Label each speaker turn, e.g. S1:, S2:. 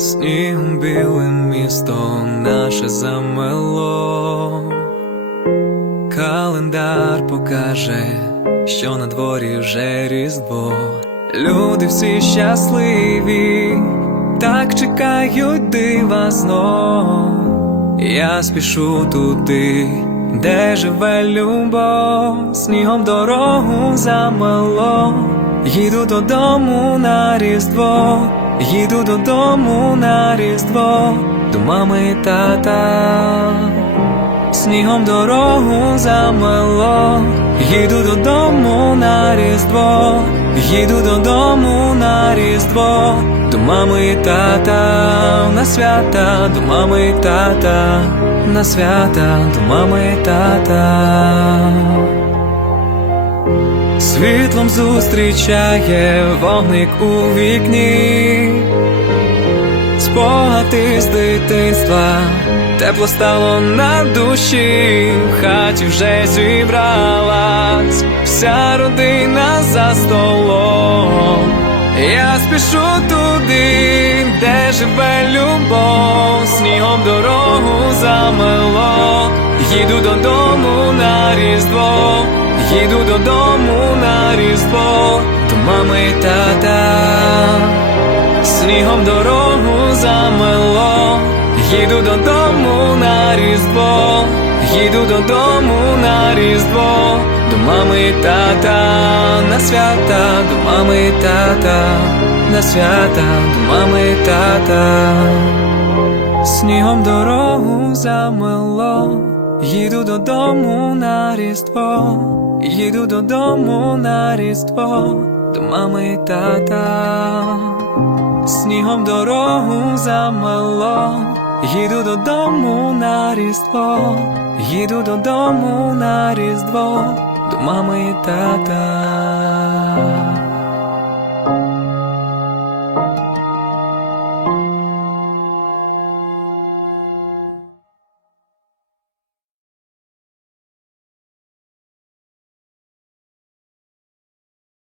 S1: Снігом білим місто наше замело, календар покаже, що на дворі вже різдво. Люди всі щасливі, так чекають дива знов. Я спішу туди, де живе любов, снігом дорогу замело, їду додому на різдво, їду додому на різдво, до мами і тата, снігом дорогу замело, їду додому на різдво, їду додому на різдво, до мами і тата, на свята, до мами і тата, на свята, до мами і тата. Світлом зустрічає вогник у вікні, спогади з дитинства, тепло стало на душі, в хаті вже зібралась вся родина за столом. Я спішу туди, де живе любов, снігом дорогу замело, їду додому на різдво, їду додому на різдво, до мами і тата, снігом дорогу замело, їду додому на різдво, їду додому на різдво, до мами і тата, на свята, до мами і тата, на свята, до мами і тата. Снігом дорогу замело, їду додому на різдво, їду додому на різдво, до мами і тата, снігом дорогу замело, їду додому на різдво, їду додому на різдво, до мами і тата.